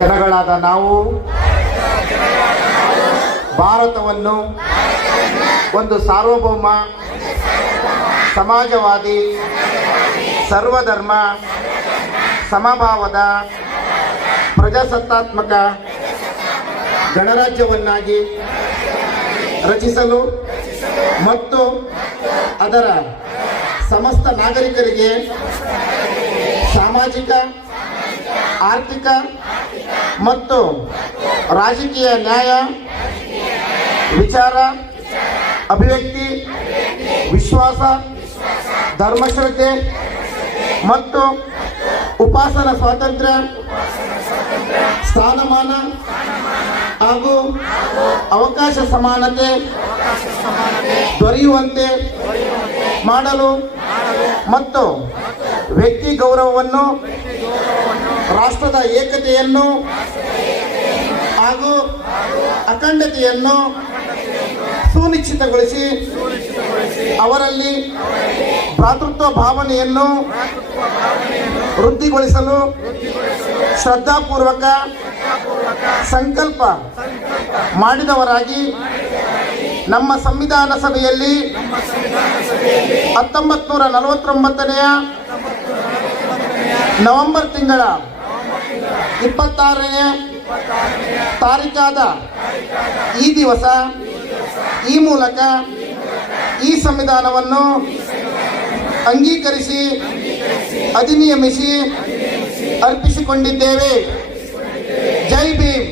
ಜನಗಳಾದ ನಾವು ಭಾರತವನ್ನು ಒಂದು ಸಾರ್ವಭೌಮ ಸಮಾಜವಾದಿ ಸರ್ವಧರ್ಮ ಸಮಭಾವದ ಪ್ರಜಾಸತ್ತಾತ್ಮಕ ಗಣರಾಜ್ಯವನ್ನಾಗಿ ರಚಿಸಲು ಮತ್ತು ಅದರ ಸಮಸ್ತ ನಾಗರಿಕರಿಗೆ ಸಾಮಾಜಿಕ ಆರ್ಥಿಕ ಮತ್ತು ರಾಜಕೀಯ ನ್ಯಾಯ ವಿಚಾರ ಅಭಿವ್ಯಕ್ತಿ ವಿಶ್ವಾಸ ಧರ್ಮಶ್ರದ್ಧೆ ಮತ್ತು ಉಪಾಸನಾ ಸ್ವಾತಂತ್ರ್ಯ ಸ್ಥಾನಮಾನ ಹಾಗೂ ಅವಕಾಶ ಸಮಾನತೆ ದೊರೆಯುವಂತೆ ಮಾಡಲು ಮತ್ತು ವ್ಯಕ್ತಿ ಗೌರವವನ್ನು ರಾಷ್ಟ್ರದ ಏಕತೆಯನ್ನು ಹಾಗೂ ಅಖಂಡತೆಯನ್ನು ಸುನಿಶ್ಚಿತಗೊಳಿಸಿ ಅವರಲ್ಲಿ ಭ್ರಾತೃತ್ವ ಭಾವನೆಯನ್ನು ವೃದ್ಧಿಗೊಳಿಸಲು ಶ್ರದ್ಧಾಪೂರ್ವಕ ಸಂಕಲ್ಪ ಮಾಡಿದವರಾಗಿ ನಮ್ಮ ಸಂವಿಧಾನ ಸಭೆಯಲ್ಲಿ 1949ನೇ ನವೆಂಬರ್ ತಿಂಗಳ 26ನೇ ತಾರೀಕಾದ ಈ ದಿವಸ ಈ ಮೂಲಕ ಈ ಸಂವಿಧಾನವನ್ನು ಅಂಗೀಕರಿಸಿ ಅಧಿನಿಯಮಿಸಿ ಅರ್ಪಿಸಿಕೊಂಡಿದ್ದೇವೆ. ಜೈ ಭೀಮ್.